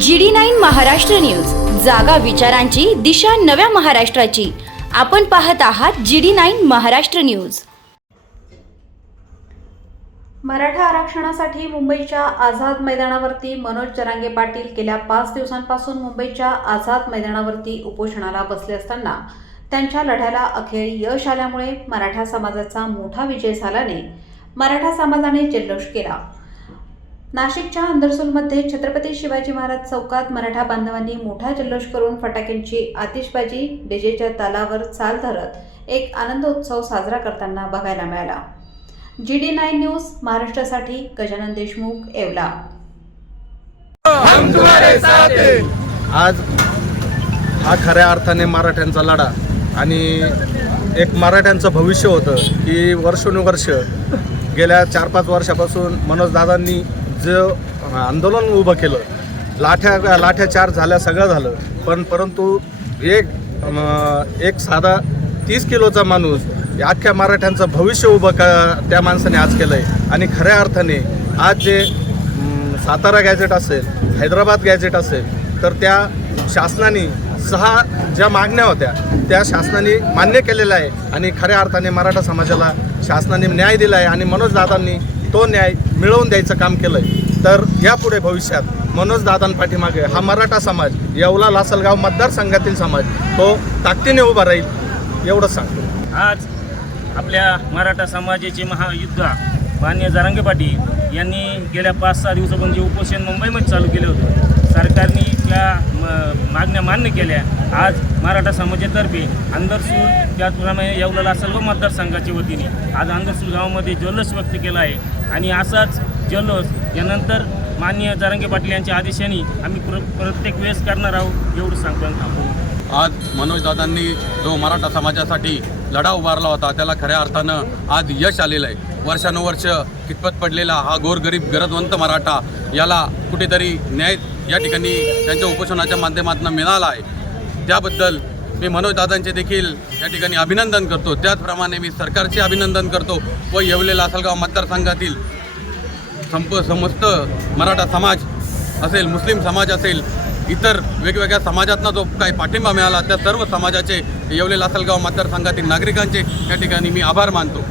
G D nine Maharashtra news. जागा विचारांची दिशा नव्या महाराष्ट्राची. आपण पाहत आहात G D nine Maharashtra news. Maratha आरक्षणासाठी मुंबईच्या आझाद मैदानावरती मनोज जरांगे पाटील गेल्या पाच दिवसांपासून मुंबईच्या आझाद मैदानावरती उपोषणाला बसले असताना त्यांच्या लढ्याला अखेर यश आल्यामुळे मराठा समाजाचा मोठा विजय झाल्याने मराठा समाजाने जल्लोष केला. नाशिकच्या अंदरसूलमध्ये छत्रपती शिवाजी महाराज चौकात मराठा बांधवांनी मोठा जल्लोष करून फटाक्यांची आतिषबाजी डीजेच्या तालावर चाल धरत एक आनंद उत्सव साजरा करताना बघायला मिळाला. जी डी नाईन न्यूज महाराष्ट्रासाठी गजानन देशमुख येवला. आज हा खऱ्या अर्थाने मराठ्यांचा लढा आणि एक मराठ्यांचं भविष्य होतं की वर्षानुवर्ष गेल्या चार पाच वर्षापासून मनोजदादांनी जे आंदोलन उभं केलं लाठ्या लाठ्या चार झाल्या सगळं झालं. पण परंतु एक एक साधा तीस किलोचा माणूस या अख्ख्या मराठ्यांचं भविष्य उभं का त्या माणसाने आज केलं आहे आणि खऱ्या अर्थाने आज जे सातारा गॅजेट असेल हैदराबाद गॅजेट असेल तर त्या शासनाने सहा ज्या मागण्या होत्या त्या शासनाने मान्य केलेल्या आहे. आणि खऱ्या अर्थाने मराठा समाजाला शासनाने न्याय दिला आहे आणि मनोजदादांनी तो न्याय मिळवून द्यायचं काम केलं आहे तर यापुढे भविष्यात मनोज दादां पाठीमागे हा मराठा समाज येवला लासलगाव मतदारसंघातील समाज तो ताकदीने उभा राहील एवढंच सांगतो. आज आपल्या मराठा समाजाची महायुद्ध मान्य जारांगे पाटील यांनी गेल्या पाच सहा दिवसापासून जे उपोषण मुंबईमध्ये चालू केलं होतं सरकारने त्या म- मागण्या मान्य केल्या. आज मराठा समाजातर्फे अंदरसूल त्याचप्रमाणे येवलेला सर्व मतदारसंघाच्या वतीने आज अंदरसूल गावामध्ये जल्लोष व्यक्त केला आहे. आणि असाच जल्लोष यानंतर मान्य जारांगे पाटील यांच्या आदेशाने आम्ही प्र प्रत्येक वेळेस करणार आहोत एवढं सांगतो आणि आज मनोजदादांनी जो मराठा समाजासाठी लढा उभारला होता त्याला खऱ्या अर्थानं आज यश आलेलं आहे. वर्षानुवर्ष कितपत पडलेला हा गोरगरीब गरजवंत मराठा याला कुठेतरी न्याय या ठिकाणी त्यांच्या उपोषणाच्या माध्यमातून मिळाला आहे. त्याबद्दल मी मनोजदादांचे देखील या ठिकाणी अभिनंदन करतो. त्याचप्रमाणे मी सरकारचे अभिनंदन करतो व येवले लासलगाव मतदारसंघातील संप समस्त मराठा समाज असेल मुस्लिम समाज असेल इतर वेगवेगळ्या समाजातनं जो काही पाठिंबा मिळाला त्या सर्व समाजाचे येवले लासलगाव मतदारसंघातील नागरिकांचे या ठिकाणी मी आभार मानतो.